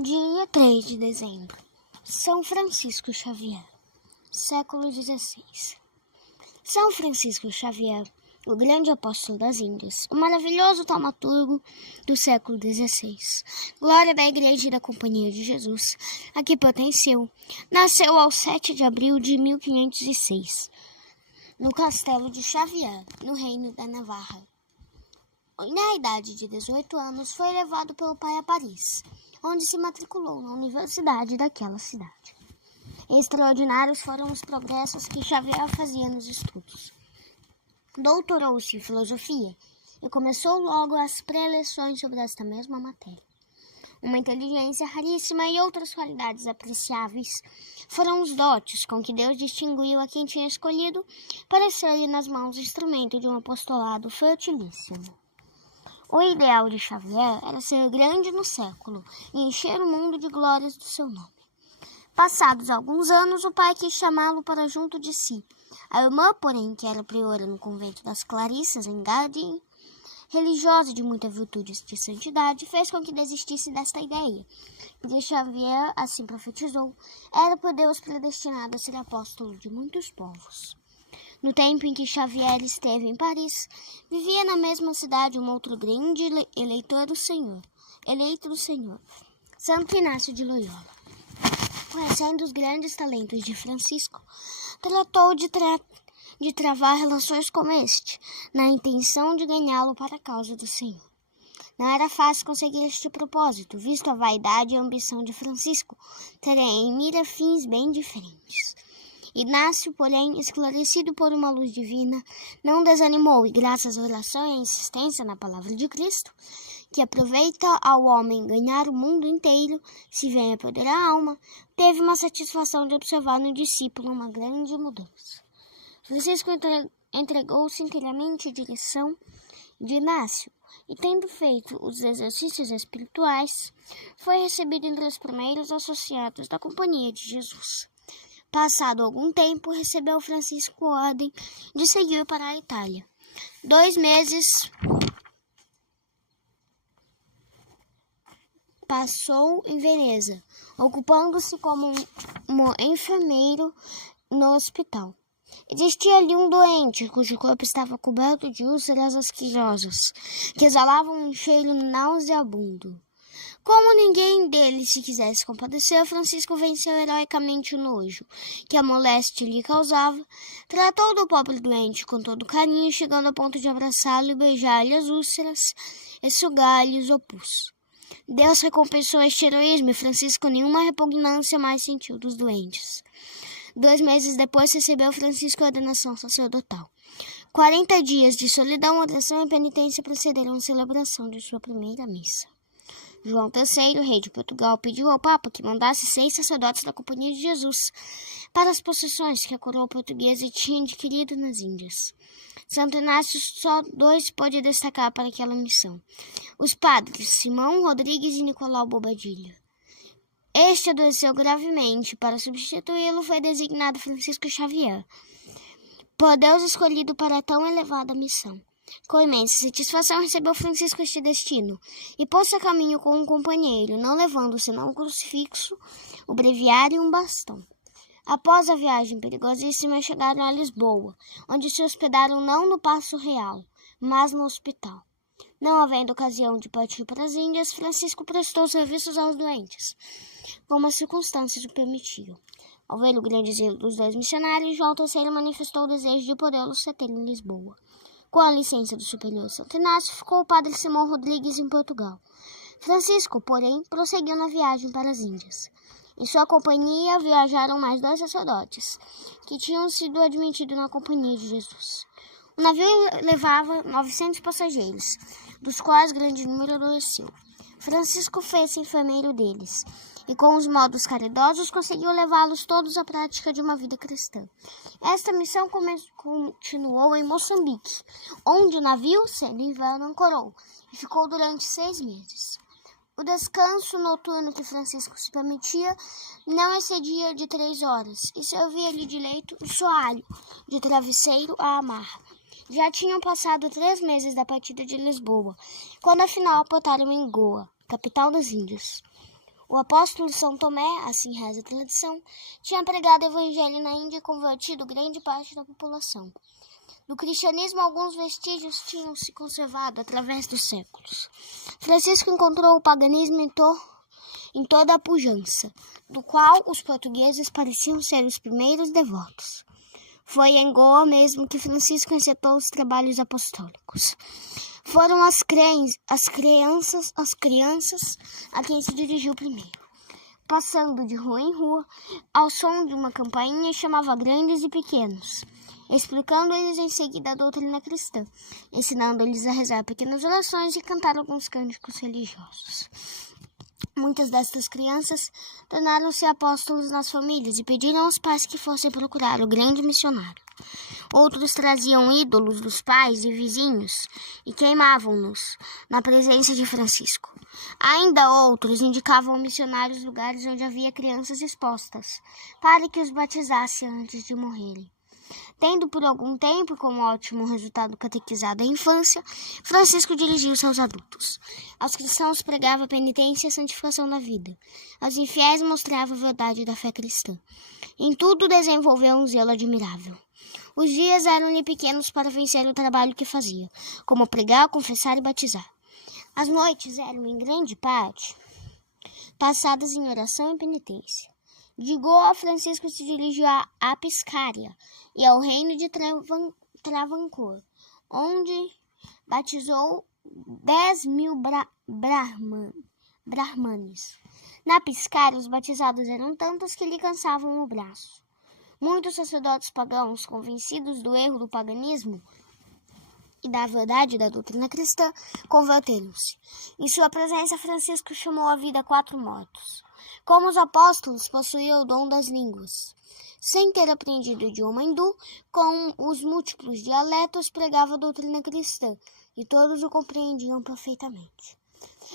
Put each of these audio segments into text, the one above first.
Dia 3 de dezembro. São Francisco Xavier. Século XVI. São Francisco Xavier, o grande apóstolo das Índias, o maravilhoso taumaturgo do século XVI, glória da Igreja e da Companhia de Jesus, a que pertenceu, nasceu ao 7 de abril de 1506, no castelo de Xavier, no reino da Navarra. Na idade de 18 anos, foi levado pelo pai a Paris, onde se matriculou na universidade daquela cidade. Extraordinários foram os progressos que Xavier fazia nos estudos. Doutorou-se em filosofia e começou logo as preleções sobre esta mesma matéria. Uma inteligência raríssima e outras qualidades apreciáveis foram os dotes com que Deus distinguiu a quem tinha escolhido para ser-lhe nas mãos instrumento de um apostolado fertilíssimo. O ideal de Xavier era ser grande no século e encher o mundo de glórias do seu nome. Passados alguns anos, o pai quis chamá-lo para junto de si. A irmã, porém, que era priora no convento das Clarissas, em Gardien, religiosa de muita virtude e de santidade, fez com que desistisse desta ideia, porque Xavier, assim profetizou, era por Deus predestinado a ser apóstolo de muitos povos. No tempo em que Xavier esteve em Paris, vivia na mesma cidade um outro grande eleito do Senhor, Santo Inácio de Loyola. Conhecendo os grandes talentos de Francisco, tratou de travar relações com este, na intenção de ganhá-lo para a causa do Senhor. Não era fácil conseguir este propósito, visto a vaidade e a ambição de Francisco terem em mira fins bem diferentes. Inácio, porém, esclarecido por uma luz divina, não desanimou e, graças à oração e à insistência na palavra de Cristo, que aproveita ao homem ganhar o mundo inteiro, se vem a perder a alma, teve uma satisfação de observar no discípulo uma grande mudança. Francisco entregou-se inteiramente à direção de Inácio, e tendo feito os exercícios espirituais, foi recebido entre os primeiros associados da Companhia de Jesus. Passado algum tempo, recebeu Francisco ordem de seguir para a Itália. 2 meses passou em Veneza, ocupando-se como um enfermeiro no hospital. Existia ali um doente, cujo corpo estava coberto de úlceras asquerosas, que exalavam um cheiro nauseabundo. Como ninguém deles se quisesse compadecer, Francisco venceu heroicamente o nojo que a moléstia lhe causava, tratou do pobre doente com todo carinho, chegando ao ponto de abraçá-lo e beijar-lhe as úlceras e sugar-lhe o pus. Deus recompensou este heroísmo e Francisco nenhuma repugnância mais sentiu dos doentes. 2 meses depois recebeu Francisco a ordenação sacerdotal. 40 dias de solidão, oração e penitência precederam a celebração de sua primeira missa. João III, rei de Portugal, pediu ao Papa que mandasse 6 sacerdotes da Companhia de Jesus para as possessões que a coroa portuguesa tinha adquirido nas Índias. Santo Inácio só 2 pôde destacar para aquela missão: os padres Simão Rodrigues e Nicolau Bobadilha. Este adoeceu gravemente. Para substituí-lo foi designado Francisco Xavier, por Deus escolhido para tão elevada missão. Com imensa satisfação recebeu Francisco este destino e pôs-se a caminho com um companheiro, não levando senão um crucifixo, o breviário e um bastão. Após a viagem perigosíssima, chegaram a Lisboa, onde se hospedaram não no Paço Real, mas no hospital. Não havendo ocasião de partir para as Índias, Francisco prestou serviços aos doentes, como as circunstâncias o permitiam. Ao ver o grande zelo dos 2 missionários, João III manifestou o desejo de podê-los reter em Lisboa. Com a licença do superior Santo Inácio, ficou o padre Simão Rodrigues em Portugal. Francisco, porém, prosseguiu na viagem para as Índias. Em sua companhia viajaram mais 2 sacerdotes, que tinham sido admitidos na Companhia de Jesus. O navio levava 900 passageiros, dos quais grande número adoeceu. Francisco fez-se enfermeiro deles, e com os modos caridosos conseguiu levá-los todos à prática de uma vida cristã. Esta missão continuou em Moçambique, onde o navio, sendo inverno, ancorou e ficou durante 6 meses. O descanso noturno que Francisco se permitia não excedia de 3 horas, e servia-lhe de leito o soalho, de travesseiro a amarra. Já tinham passado 3 meses da partida de Lisboa, quando afinal aportaram em Goa, capital das Índias. O apóstolo São Tomé, assim reza a tradição, tinha pregado o evangelho na Índia e convertido grande parte da população. Do cristianismo, alguns vestígios tinham se conservado através dos séculos. Francisco encontrou o paganismo em toda a pujança, do qual os portugueses pareciam ser os primeiros devotos. Foi em Goa mesmo que Francisco encetou os trabalhos apostólicos. Foram as crianças a quem se dirigiu primeiro. Passando de rua em rua, ao som de uma campainha, chamava grandes e pequenos, explicando-lhes em seguida a doutrina cristã, ensinando-lhes a rezar pequenas orações e cantar alguns cânticos religiosos. Muitas destas crianças tornaram-se apóstolos nas famílias e pediram aos pais que fossem procurar o grande missionário. Outros traziam ídolos dos pais e vizinhos e queimavam-nos na presença de Francisco. Ainda outros indicavam ao missionário os lugares onde havia crianças expostas, para que os batizasse antes de morrerem. Tendo por algum tempo, como ótimo resultado catequizado a infância, Francisco dirigiu-se aos adultos. Aos cristãos pregava a penitência e a santificação da vida. Aos infiéis mostrava a verdade da fé cristã. Em tudo desenvolveu um zelo admirável. Os dias eram-lhe pequenos para vencer o trabalho que fazia, como pregar, confessar e batizar. As noites eram, em grande parte, passadas em oração e penitência. De Goa, Francisco se dirigiu a Piscaria e ao reino de Travancore, onde batizou 10.000 brahmanes. Na Piscaria, os batizados eram tantos que lhe cansavam o braço. Muitos sacerdotes pagãos, convencidos do erro do paganismo e da verdade da doutrina cristã, converteram-se. Em sua presença, Francisco chamou à vida 4 mortos. Como os apóstolos, possuía o dom das línguas. Sem ter aprendido o idioma hindu, com os múltiplos dialetos, pregava a doutrina cristã, e todos o compreendiam perfeitamente.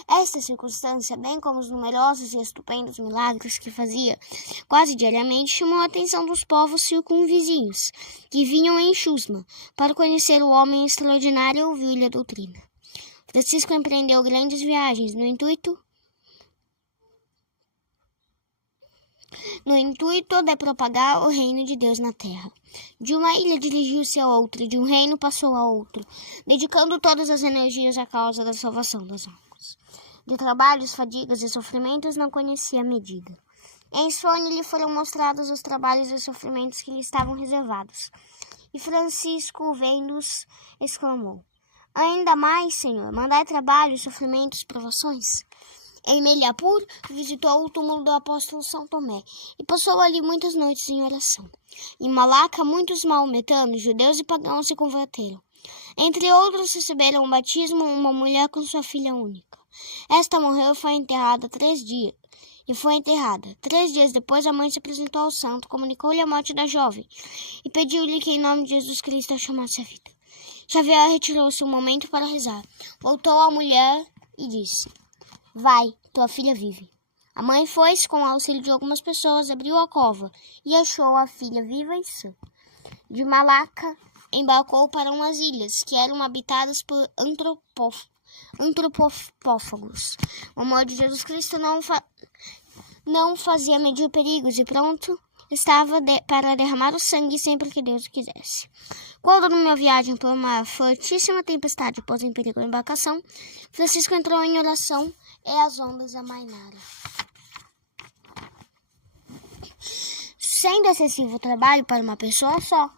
Esta circunstância, bem como os numerosos e estupendos milagres que fazia quase diariamente, chamou a atenção dos povos circunvizinhos, que vinham em chusma para conhecer o homem extraordinário e ouvir-lhe a doutrina. Francisco empreendeu grandes viagens no intuito de propagar o reino de Deus na terra. De uma ilha dirigiu-se a outra, de um reino passou a outro, dedicando todas as energias à causa da salvação das almas. De trabalhos, fadigas e sofrimentos não conhecia medida. Em sonho lhe foram mostrados os trabalhos e sofrimentos que lhe estavam reservados. E Francisco, vendo-os, exclamou: Ainda mais, Senhor, mandai trabalhos, sofrimentos, provações. Em Meliapur, visitou o túmulo do apóstolo São Tomé e passou ali muitas noites em oração. Em Malaca, muitos maometanos, judeus e pagãos se converteram. Entre outros, receberam o batismo uma mulher com sua filha única. Esta morreu e foi enterrada 3 dias. 3 dias depois, a mãe se apresentou ao santo, comunicou-lhe a morte da jovem e pediu-lhe que, em nome de Jesus Cristo, a chamasse a vida. Xavier retirou-se um momento para rezar. Voltou à mulher e disse: Vai, tua filha vive. A mãe foi-se, com o auxílio de algumas pessoas, abriu a cova e achou a filha viva e sã. De Malaca, embarcou para umas ilhas que eram habitadas por antropófagos. O amor de Jesus Cristo não fazia medir perigos e pronto estava para derramar o sangue sempre que Deus o quisesse. Quando, numa viagem por uma fortíssima tempestade pôs em perigo a embarcação, Francisco entrou em oração e as ondas amainaram. Sendo excessivo trabalho para uma pessoa só,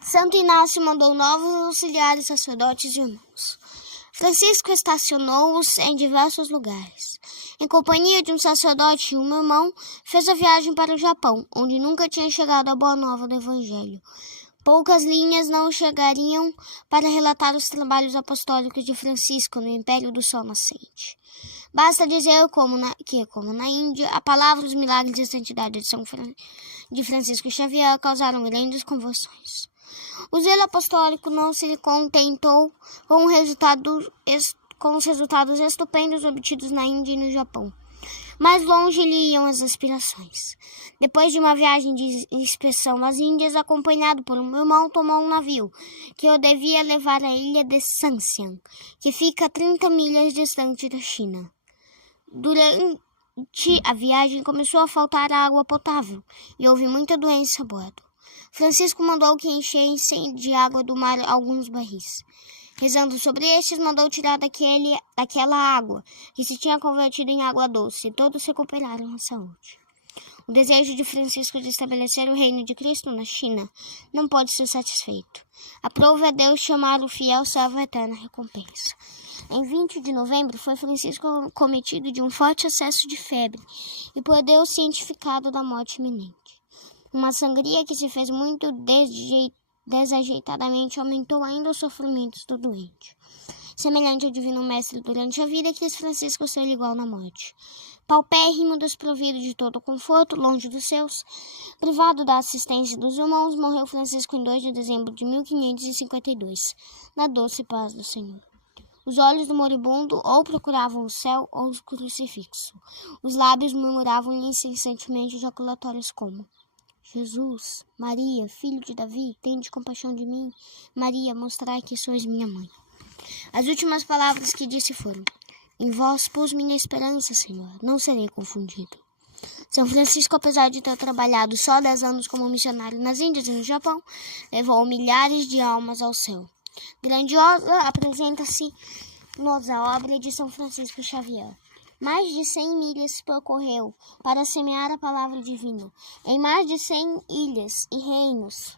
Santo Inácio mandou novos auxiliares, sacerdotes e irmãos. Francisco estacionou-os em diversos lugares. Em companhia de um sacerdote e um irmão, fez a viagem para o Japão, onde nunca tinha chegado a boa nova do Evangelho. Poucas linhas não chegariam para relatar os trabalhos apostólicos de Francisco no Império do Sol Nascente. Basta dizer como na Índia, a palavra, os milagres e a santidade de Francisco Xavier causaram grandes conversões. O zelo apostólico não se contentou com os resultados estupendos obtidos na Índia e no Japão. Mais longe lhe iam as aspirações. Depois de uma viagem de inspeção nas Índias, acompanhado por um irmão, tomou um navio que o devia levar à ilha de Sanxian, que fica a 30 milhas distante da China. Durante a viagem começou a faltar água potável e houve muita doença a bordo. Francisco mandou que enchessem de água do mar alguns barris. Rezando sobre estes, mandou tirar daquela água, que se tinha convertido em água doce, e todos recuperaram a saúde. O desejo de Francisco de estabelecer o reino de Cristo na China não pode ser satisfeito. Aprove a Deus chamar o fiel servo à eterna recompensa. Em 20 de novembro, foi Francisco cometido de um forte acesso de febre e por Deus cientificado da morte iminente. Uma sangria que se fez muito desajeitadamente aumentou ainda os sofrimentos do doente. Semelhante ao divino mestre durante a vida, quis Francisco ser igual na morte. Paupérrimo, desprovido de todo conforto, longe dos seus, privado da assistência dos irmãos, morreu Francisco em 2 de dezembro de 1552, na doce paz do Senhor. Os olhos do moribundo ou procuravam o céu ou o crucifixo. Os lábios murmuravam-lhe incessantemente ejaculatórios como: Jesus, Maria, filho de Davi, tende compaixão de mim. Maria, mostrai que sois minha mãe. As últimas palavras que disse foram: em vós pus minha esperança, Senhor, não serei confundido. São Francisco, apesar de ter trabalhado só 10 anos como missionário nas Índias e no Japão, levou milhares de almas ao céu. Grandiosa apresenta-se-nos a obra de São Francisco Xavier. Mais de 100 milhas percorreu para semear a palavra divina. Em mais de 100 ilhas e reinos.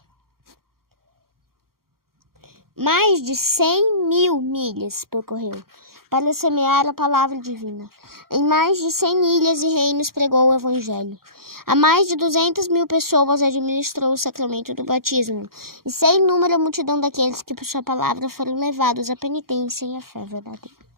Mais de 100.000 milhas percorreu para semear a palavra divina. Em mais de 100 ilhas e reinos pregou o Evangelho. A mais de 200.000 pessoas administrou o sacramento do batismo, e sem número a multidão daqueles que por sua palavra foram levados à penitência e à fé verdadeira.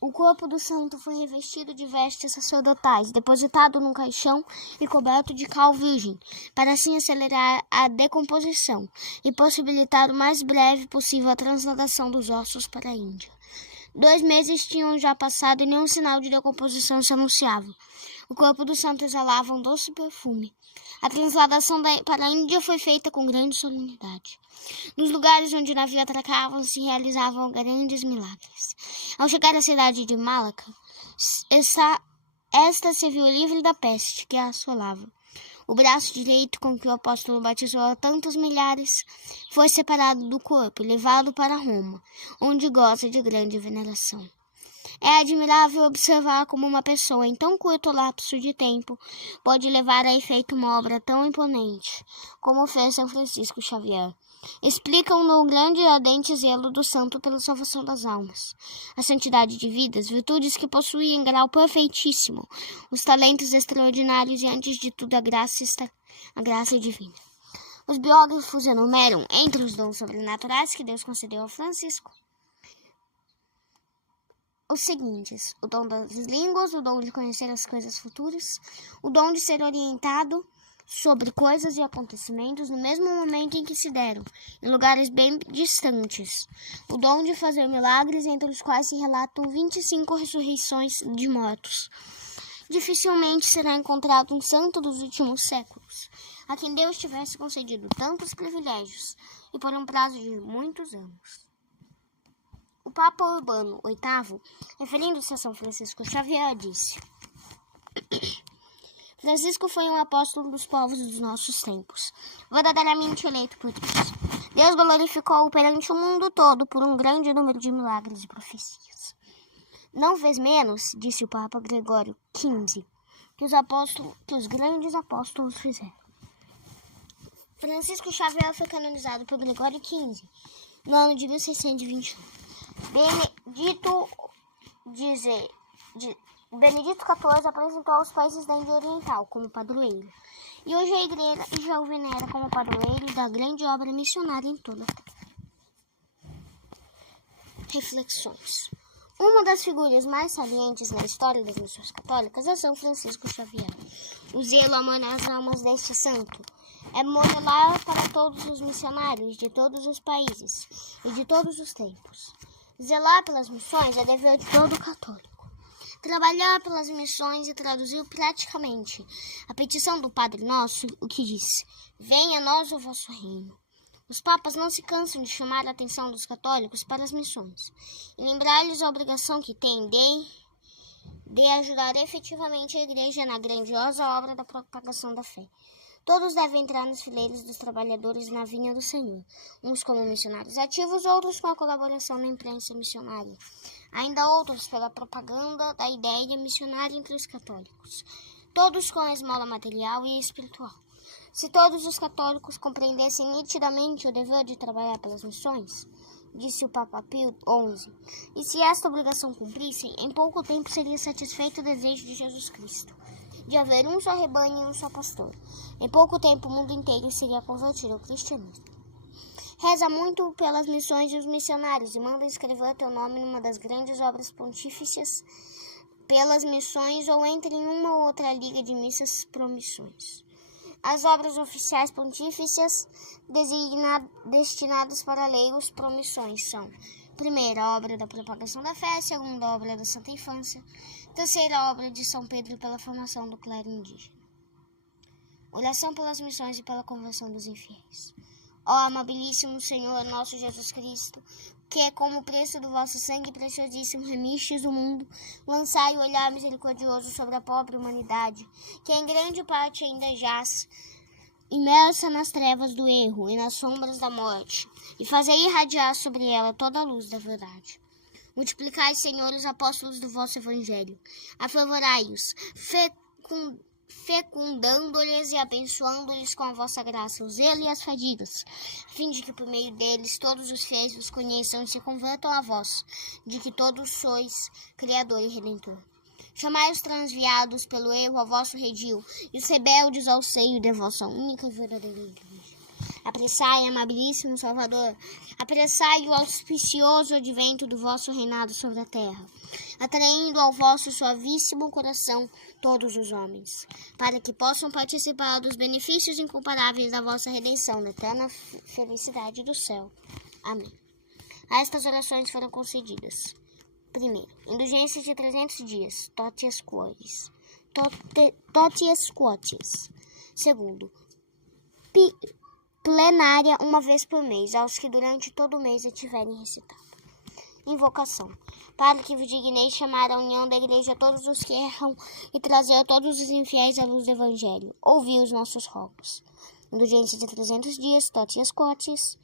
O corpo do santo foi revestido de vestes sacerdotais, depositado num caixão e coberto de cal virgem, para assim acelerar a decomposição e possibilitar o mais breve possível a transladação dos ossos para a Índia. 2 meses tinham já passado e nenhum sinal de decomposição se anunciava. O corpo do santo exalava um doce perfume. A transladação para a Índia foi feita com grande solenidade. Nos lugares onde o navio atracava se realizavam grandes milagres. Ao chegar à cidade de Malaca, esta se viu livre da peste que a assolava. O braço direito com que o apóstolo batizou a tantos milhares foi separado do corpo e levado para Roma, onde goza de grande veneração. É admirável observar como uma pessoa em tão curto lapso de tempo pode levar a efeito uma obra tão imponente, como fez São Francisco Xavier. Explicam-no o grande e ardente zelo do santo pela salvação das almas, a santidade de vida, as virtudes que possuía em grau perfeitíssimo, os talentos extraordinários e, antes de tudo, a graça divina. Os biógrafos enumeram, entre os dons sobrenaturais que Deus concedeu a Francisco, os seguintes: o dom das línguas, o dom de conhecer as coisas futuras, o dom de ser orientado sobre coisas e acontecimentos no mesmo momento em que se deram, em lugares bem distantes, o dom de fazer milagres, entre os quais se relatam 25 ressurreições de mortos. Dificilmente será encontrado um santo dos últimos séculos a quem Deus tivesse concedido tantos privilégios e por um prazo de muitos anos. O Papa Urbano VIII, referindo-se a São Francisco Xavier, disse: Francisco foi um apóstolo dos povos dos nossos tempos, verdadeiramente eleito por Deus. Deus glorificou-o perante o mundo todo por um grande número de milagres e profecias. Não fez menos, disse o Papa Gregório XV, que os grandes apóstolos fizeram. Francisco Xavier foi canonizado por Gregório XV no ano de 1621. Benedito XIV apresentou aos países da Índia Oriental como padroeiro, e hoje a Igreja o venera como padroeiro da grande obra missionária em toda a terra. Reflexões. Uma das figuras mais salientes na história das missões católicas é São Francisco Xavier. O zelo amor nas almas deste santo é modelar para todos os missionários de todos os países e de todos os tempos. Zelar pelas missões é dever de todo católico. trabalhar pelas missões e traduziu praticamente a petição do Padre Nosso, o que diz: venha a nós o vosso reino. Os papas não se cansam de chamar a atenção dos católicos para as missões e lembrar-lhes a obrigação que têm de ajudar efetivamente a Igreja na grandiosa obra da propagação da fé. Todos devem entrar nas fileiras dos trabalhadores na vinha do Senhor, uns como missionários ativos, outros com a colaboração na imprensa missionária, ainda outros pela propaganda da ideia missionária entre os católicos, todos com a esmola material e espiritual. Se todos os católicos compreendessem nitidamente o dever de trabalhar pelas missões, disse o Papa Pio XI, e se esta obrigação cumprissem, em pouco tempo seria satisfeito o desejo de Jesus Cristo, de haver um só rebanho e um só pastor. Em pouco tempo o mundo inteiro seria convertido ao cristianismo. Reza muito pelas missões e os missionários e manda escrever teu nome numa das grandes obras pontífices pelas missões ou entre em uma ou outra liga de missas pro missões. As obras oficiais pontífices destinadas para leigos pro missões são: primeira, a obra da propagação da fé; segunda, a obra da Santa Infância; terceira, a obra de São Pedro pela formação do clero indígena. Oração pelas missões e pela conversão dos infiéis. Ó amabilíssimo Senhor nosso Jesus Cristo, que como preço do vosso sangue preciosíssimo remistes o mundo, lançai o olhar misericordioso sobre a pobre humanidade, que em grande parte ainda jaz imersa nas trevas do erro e nas sombras da morte, e fazei irradiar sobre ela toda a luz da verdade. Multiplicai, Senhor, os apóstolos do vosso evangelho, afavorai-os, fecundando-lhes e abençoando-lhes com a vossa graça o zelo e as fadigas, a fim de que por meio deles todos os fiéis vos conheçam e se convertam a vós, de que todos sois Criador e Redentor. Chamai os transviados pelo erro ao vosso redil, e os rebeldes ao seio de vossa única e verdadeira igreja. Apressai, amabilíssimo Salvador, apressai o auspicioso advento do vosso reinado sobre a terra, atraindo ao vosso suavíssimo coração todos os homens, para que possam participar dos benefícios incomparáveis da vossa redenção, na eterna felicidade do céu. Amém. A estas orações foram concedidas: primeiro, indulgência de 300 dias, totias quoties. Segundo, plenária uma vez por mês, aos que durante todo o mês a tiverem recitado. Invocação. Para que vos digneis chamar à união da igreja todos os que erram e trazer a todos os infiéis à luz do evangelho. Ouvi os nossos rogos. Indulgência de 300 dias, totias quoties.